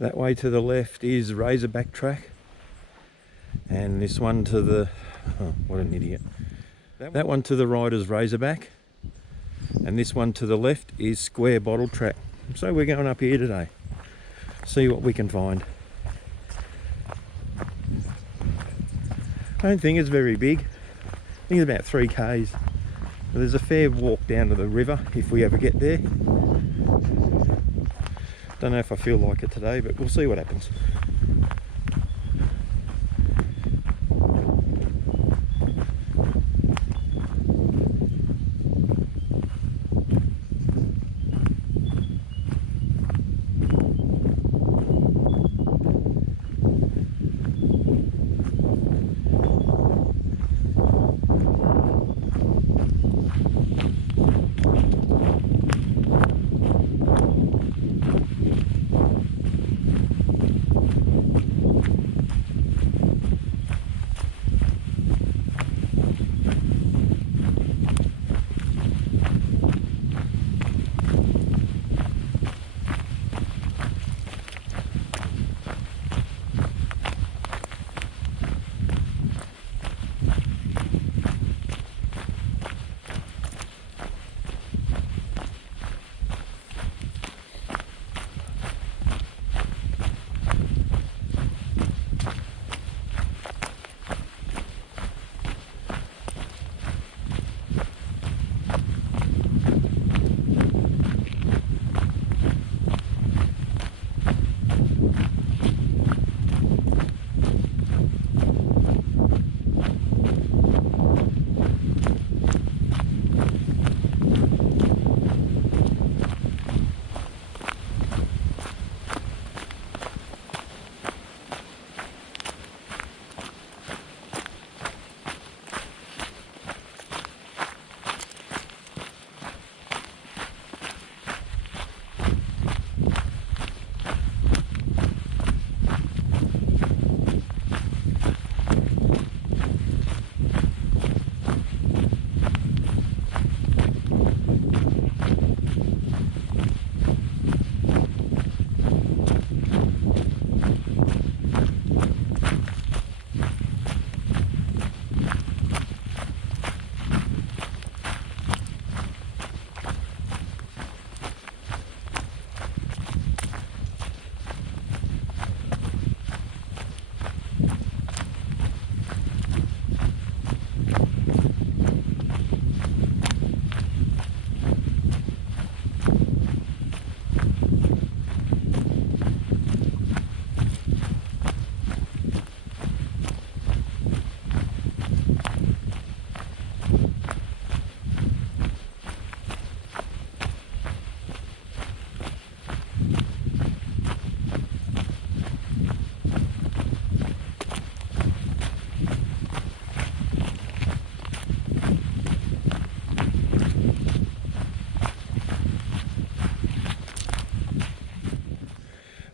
That way to the left is Razorback track, and this one to the, oh, what an idiot. That one to the right is Razorback, and this one to the left is Square Bottle track. So we're going up here today, see what we can find. I don't think it's very big. I think it's about 3 k's. But there's a fair walk down to the river if we ever get there. Don't know if I feel like it today, but we'll see what happens.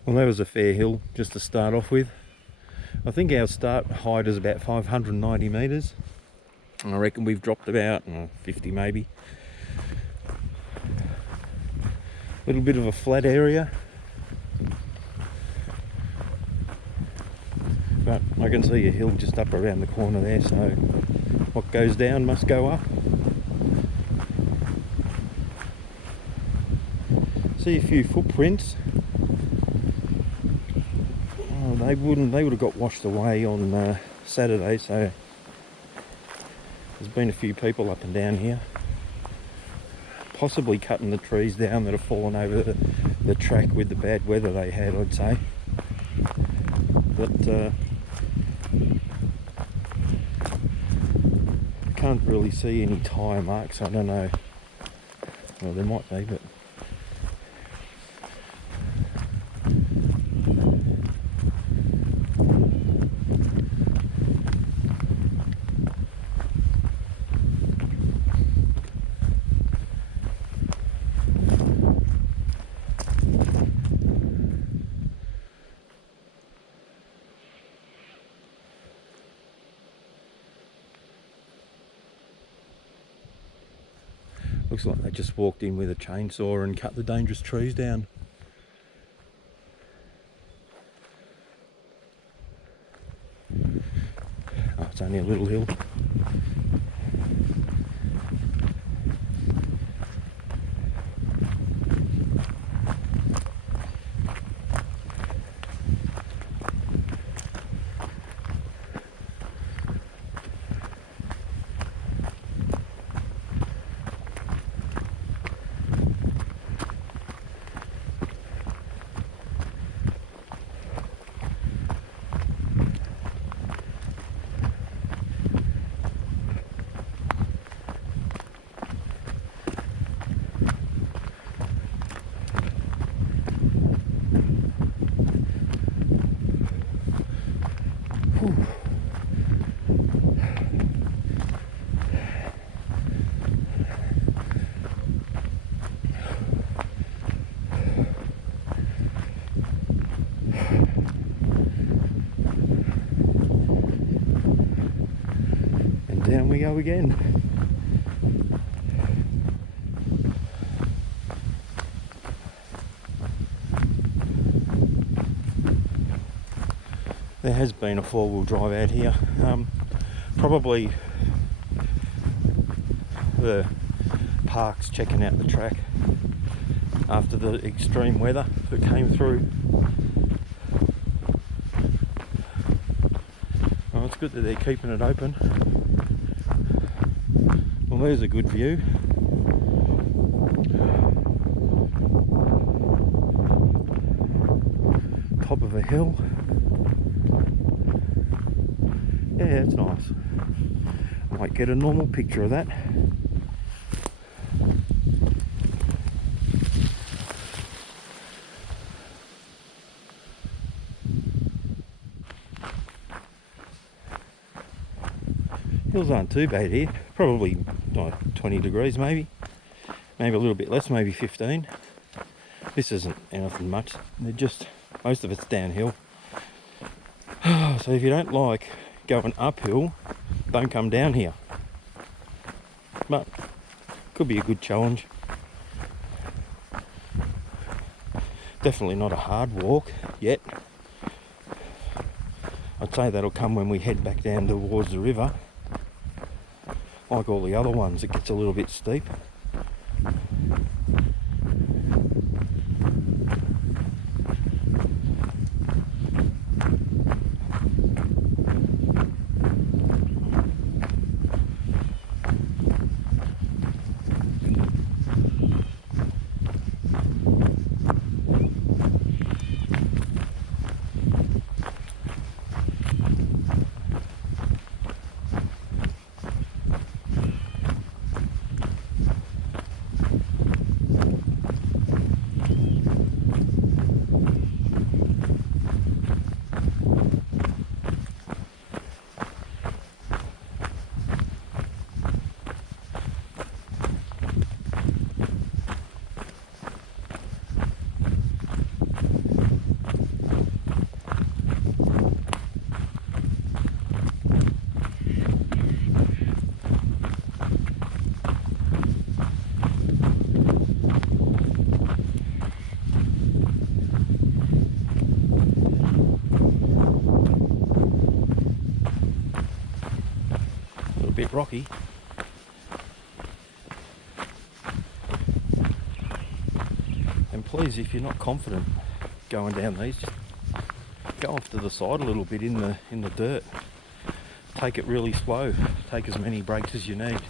Well, that was a fair hill just to start off with. I think our start height is about 590 metres. I reckon we've dropped about 50 maybe. A little bit of a flat area, but I can see a hill just up around the corner there, so what goes down must go up. See a few footprints. Oh, they would have got washed away on Saturday, so there's been a few people up and down here, possibly cutting the trees down that have fallen over the track with the bad weather they had, I'd say. But can't really see any tyre marks. I don't know. Well, there might be, but looks like they just walked in with a chainsaw and cut the dangerous trees down. it's only a little hill. And down we go again. There has been a four-wheel drive out here. Probably the parks checking out the track after the extreme weather that came through. Well, it's good that they're keeping it open. Well, there's a good view. Top of a hill. Yeah, it's nice. Might get a normal picture of that. Hills aren't too bad here. Probably like 20 degrees maybe. Maybe a little bit less, maybe 15. This isn't anything much. They're just, most of it's downhill. So if you don't like going uphill, don't come down here. But could be a good challenge. Definitely not a hard walk yet. I'd say that'll come when we head back down towards the river. Like all the other ones, it gets a little bit steep. Bit rocky. And please, if you're not confident going down these, just go off to the side a little bit in the dirt. Take it really slow. Take as many breaks as you need.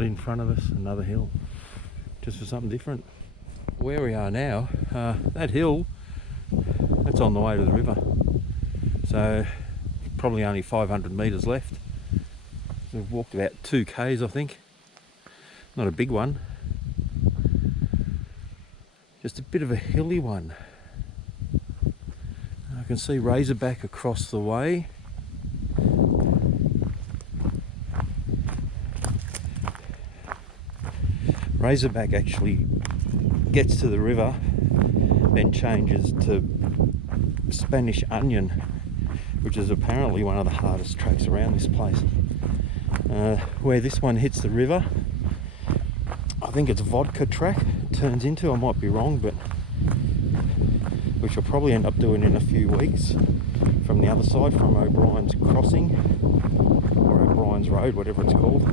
right in front of us, another hill, just for something different. Where we are now, that hill, that's on the way to the river. So probably only 500 metres left. We've walked about 2 k's, I think. Not a big one. Just a bit of a hilly one. I can see Razorback across the way. Razorback actually gets to the river, then changes to Spanish Onion, which is apparently one of the hardest tracks around this place. Where this one hits the river, I think it's Vodka track it turns into, I might be wrong, but which I'll probably end up doing in a few weeks from the other side, from O'Brien's Crossing, or O'Brien's Road, whatever it's called.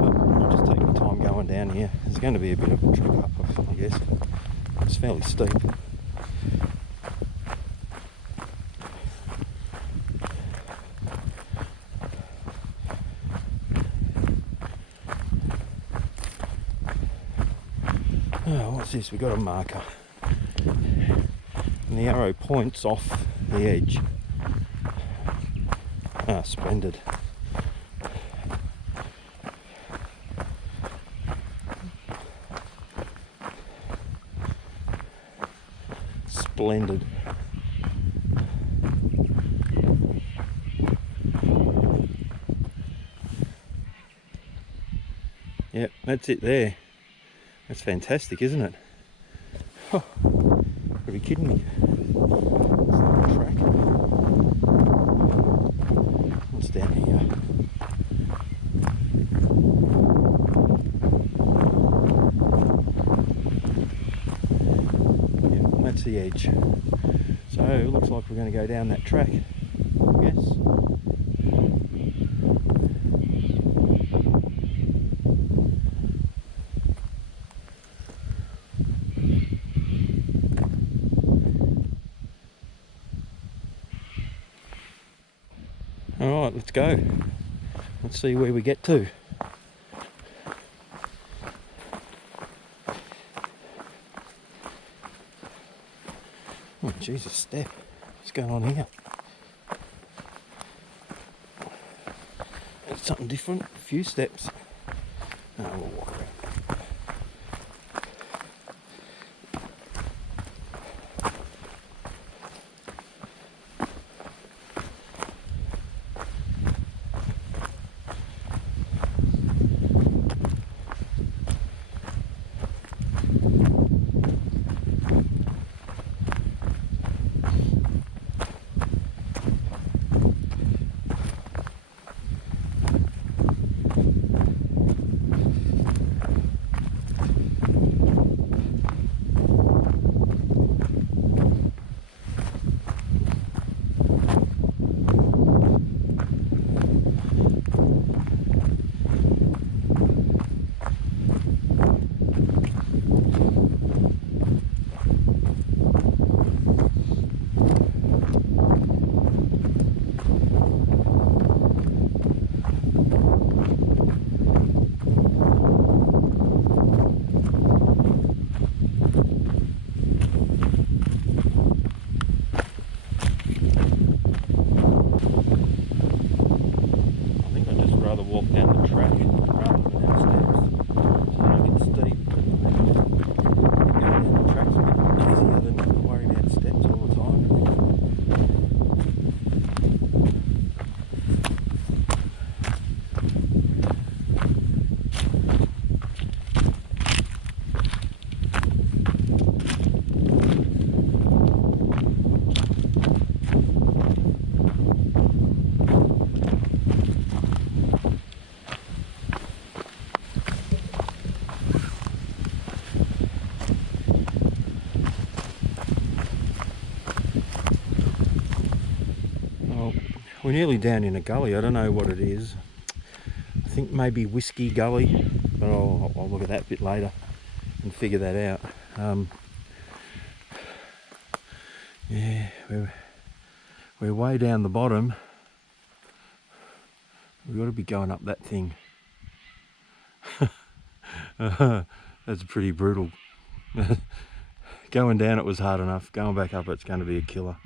But I'll just take my time going down here. There's going to be a bit of a trek up, I guess. It's fairly steep. Oh, what's this? We've got a marker. And the arrow points off the edge. Ah, splendid. Splendid. Yep, that's it there. That's fantastic, isn't it? Oh, gotta be kidding me. It's like a track. What's down here? Yep, that's the edge. So it looks like we're going to go down that track, I guess. Alright, let's go. Let's see where we get to. Oh, Jesus, step. What's going on here? It's something different. A few steps. No, we'll walk around. Walk down the track rather than have steps. So I get steep, but going down the track's a bit easier than worrying about steps all the time. We're nearly down in a gully. I don't know what it is. I think maybe Whiskey Gully, but I'll look at that a bit later and figure that out. Yeah, we're way down the bottom, We've got to be going up that thing. That's pretty brutal. Going down it was hard enough. Going back up it's going to be a killer.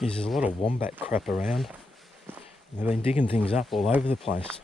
There's a lot of wombat crap around. They've been digging things up all over the place.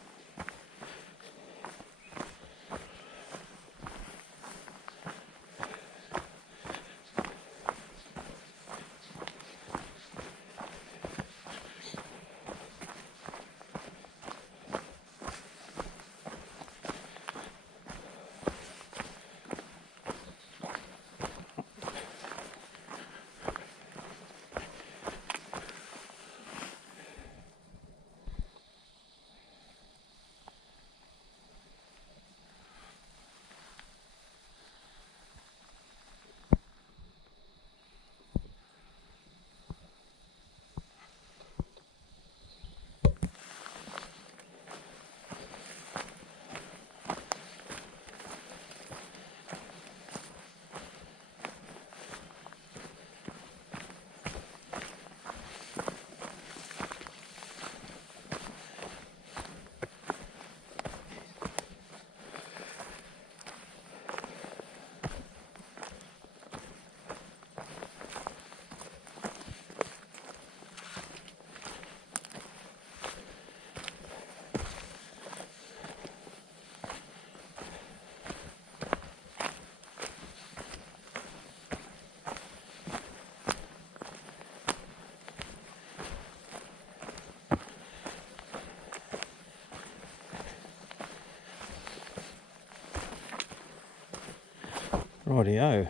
Rightio.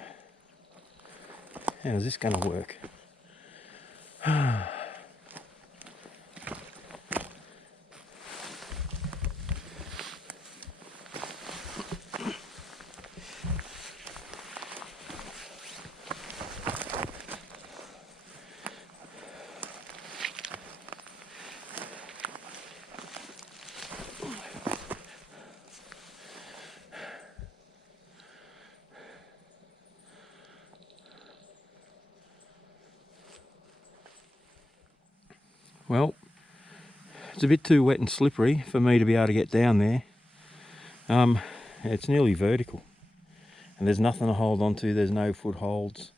How's this going to work? Well, it's a bit too wet and slippery for me to be able to get down there. It's nearly vertical and there's nothing to hold on to. There's no footholds.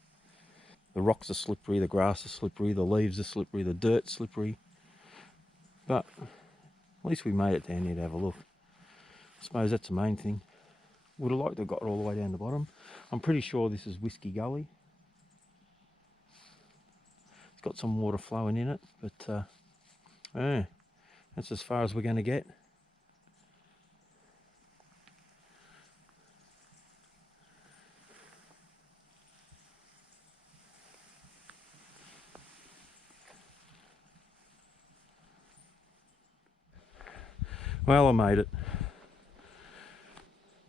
The rocks are slippery, the grass is slippery, the leaves are slippery, the dirt's slippery. But at least we made it down here to have a look. I suppose that's the main thing. Would have liked to have got all the way down the bottom. I'm pretty sure this is Whiskey Gully. It's got some water flowing in it, but that's as far as we're going to get. Well, I made it.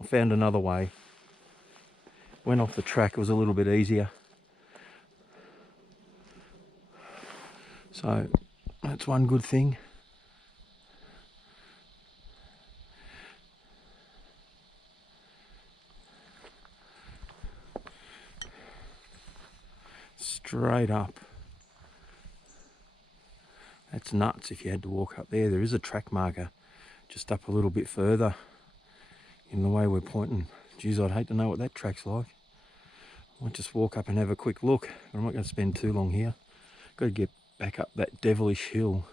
I found another way. Went off the track, it was a little bit easier. So that's one good thing. Straight up. That's nuts if you had to walk up there. There is a track marker just up a little bit further in the way we're pointing. Geez, I'd hate to know what that track's like. I might just walk up and have a quick look. I'm not going to spend too long here. Got to get back up that devilish hill.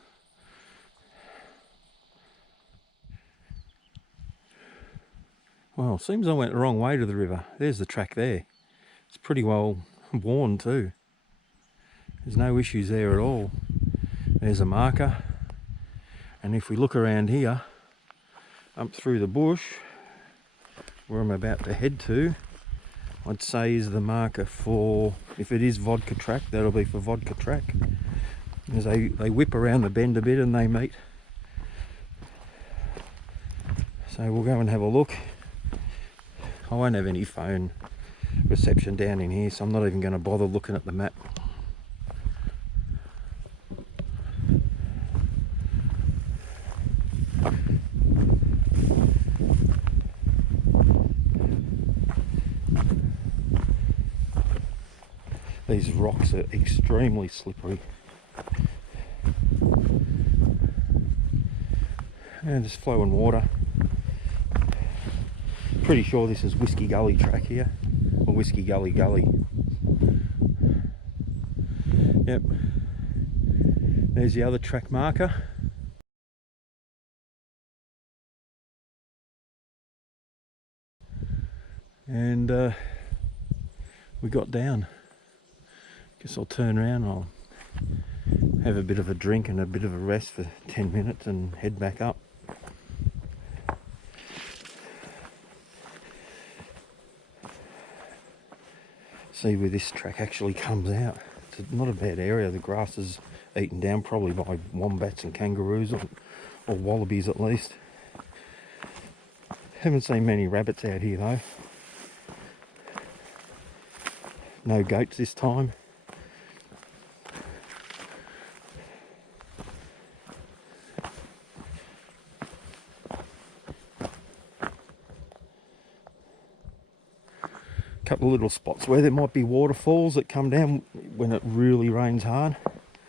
Well, seems I went the wrong way to the river. There's the track there. It's pretty well worn too. There's no issues there at all. There's a marker, and if we look around here up through the bush where I'm about to head to, I'd say is the marker for, if it is vodka track, that'll be for vodka track, as they whip around the bend a bit and they meet. So we'll go and have a look. I won't have any phone reception down in here, so I'm not even going to bother looking at the map. These rocks are extremely slippery. And just flowing water. Pretty sure this is Whiskey Gully track here, or Whiskey Gully. Yep. There's the other track marker. And we got down. Guess I'll turn around, I'll have a bit of a drink and a bit of a rest for 10 minutes and head back up. See where this track actually comes out. It's not a bad area. The grass is eaten down probably by wombats and kangaroos, or wallabies at least. Haven't seen many rabbits out here though. No goats this time. Couple of little spots where there might be waterfalls that come down when it really rains hard.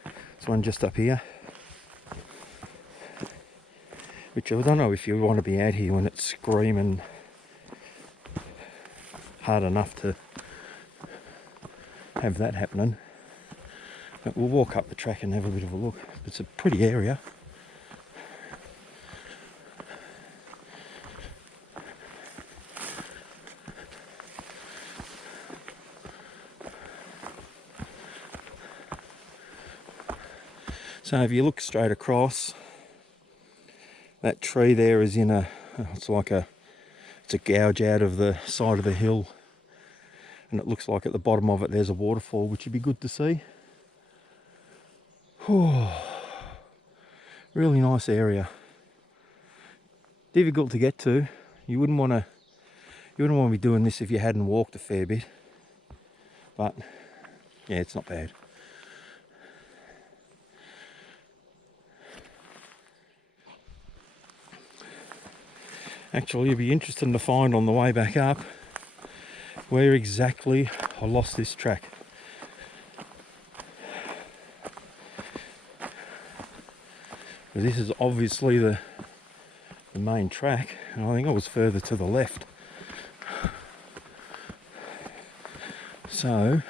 There's one just up here, which I don't know if you want to be out here when it's screaming hard enough to have that happening. But we'll walk up the track and have a bit of a look. It's a pretty area. So if you look straight across, that tree there is in a, it's a gouge out of the side of the hill, and it looks like at the bottom of it there's a waterfall, which would be good to see. Whew. Really nice area. Difficult to get to. You wouldn't want to be doing this if you hadn't walked a fair bit, but yeah, it's not bad. Actually, it'd be interesting to find on the way back up where exactly I lost this track. This is obviously the main track, and I think I was further to the left. So,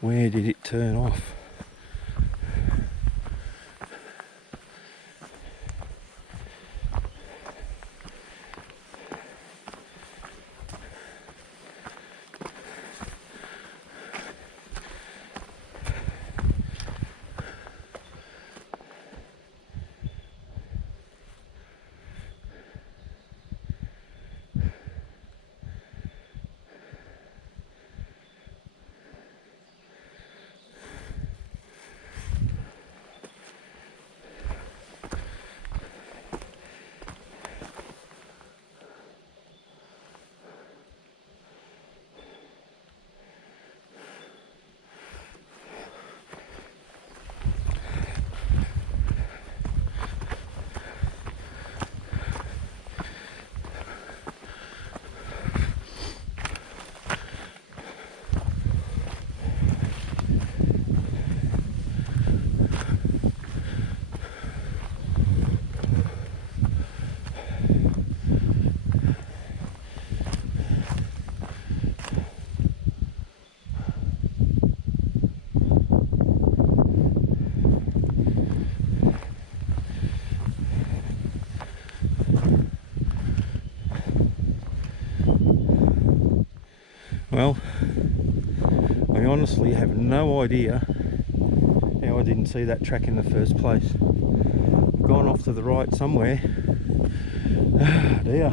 where did it turn off? Well, I honestly have no idea I didn't see that track in the first place. I've gone off to the right somewhere. Ah, dear.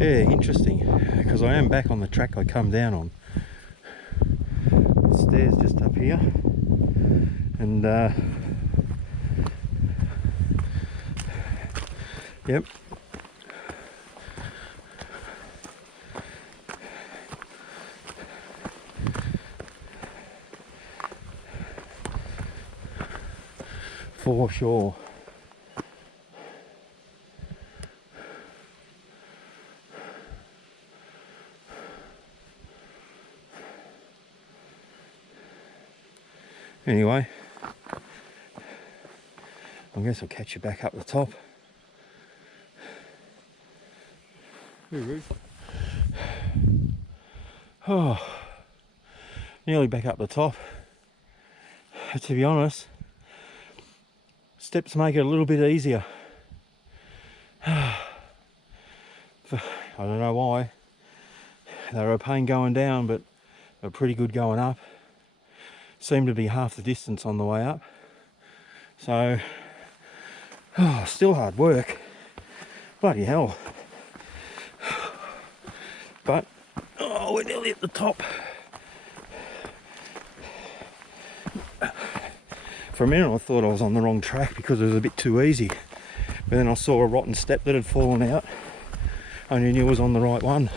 Yeah, interesting, because I am back on the track I come down on. The stairs just up here, and yep. For sure. Anyway, I guess I'll catch you back up the top. Oh, nearly back up the top. To be honest, steps make it a little bit easier. I don't know why. They were a pain going down, but they're pretty good going up. Seemed to be half the distance on the way up. So, still hard work. Bloody hell. But, we're nearly at the top. For a minute I thought I was on the wrong track because it was a bit too easy. But then I saw a rotten step that had fallen out. I only knew it was on the right one.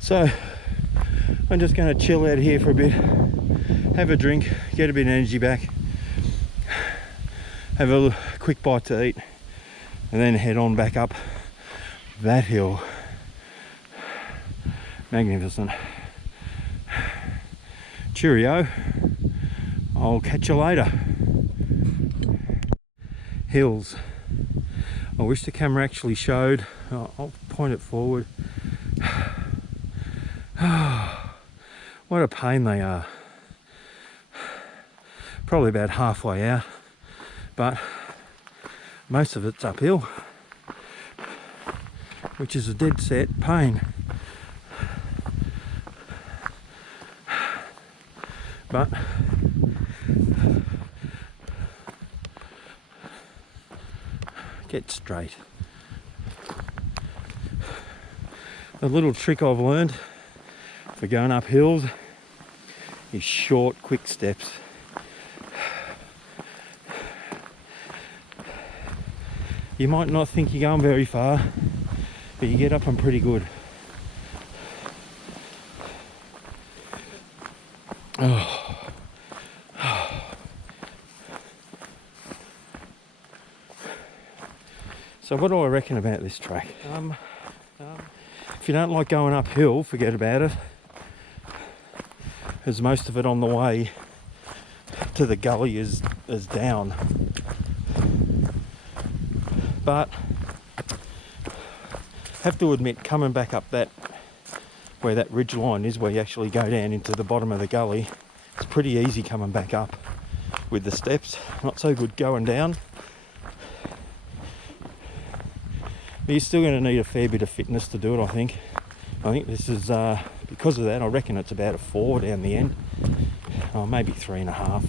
So, I'm just going to chill out here for a bit, have a drink, get a bit of energy back, have a quick bite to eat, and then head on back up that hill. Magnificent. Cheerio. I'll catch you later. Hills. I wish the camera actually showed. I'll point it forward. What a pain they are. Probably about halfway out, but most of it's uphill, which is a dead set pain. But get straight. The little trick I've learned for going up hills is short, quick steps. You might not think you're going very far, but you get up and pretty good. So what do I reckon about this track? If you don't like going uphill, forget about it. As most of it on the way to the gully is down. But have to admit, coming back up that, where that ridge line is, where you actually go down into the bottom of the gully, it's pretty easy coming back up with the steps. Not so good going down. But you're still going to need a fair bit of fitness to do it, I think. I think this is, because of that, I reckon it's about a 4 down the end. Oh, maybe 3.5.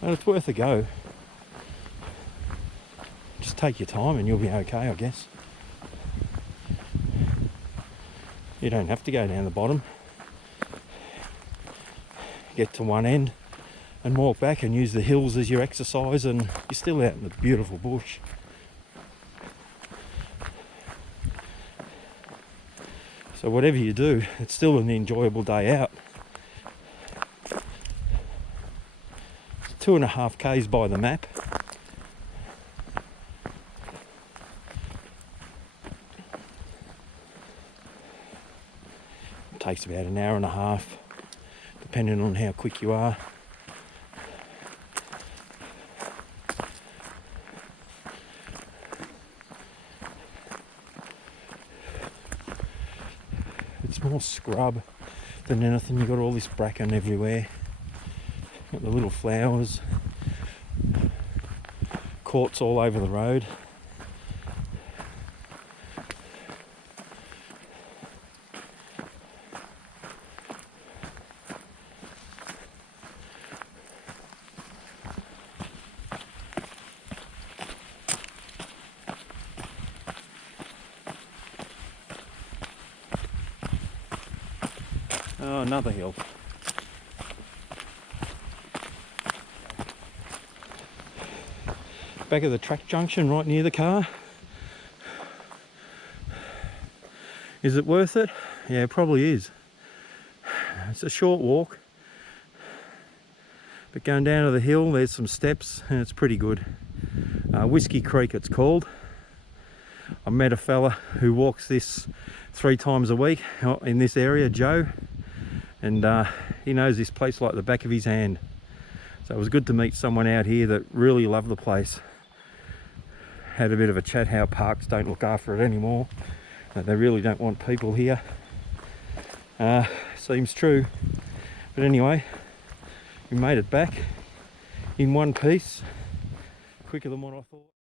But it's worth a go. Just take your time and you'll be okay, I guess. You don't have to go down the bottom. Get to one end and walk back and use the hills as your exercise, and you're still out in the beautiful bush. So whatever you do, it's still an enjoyable day out. 2.5 k's by the map. It takes about an hour and a half, depending on how quick you are. It's more scrub than anything. You've got all this bracken everywhere. Got the little flowers, Quartz all over the road. Oh, another hill. Back of the track junction right near the car. Is it worth it? Yeah, it probably is. It's a short walk, but going down to the hill there's some steps and it's pretty good. Whiskey Creek it's called. I met a fella who walks this 3 times a week in this area, Joe, and he knows this place like the back of his hand. So it was good to meet someone out here that really loved the place. Had a bit of a chat how parks don't look after it anymore, that they really don't want people here. Seems true. But anyway, we made it back in one piece, quicker than what I thought.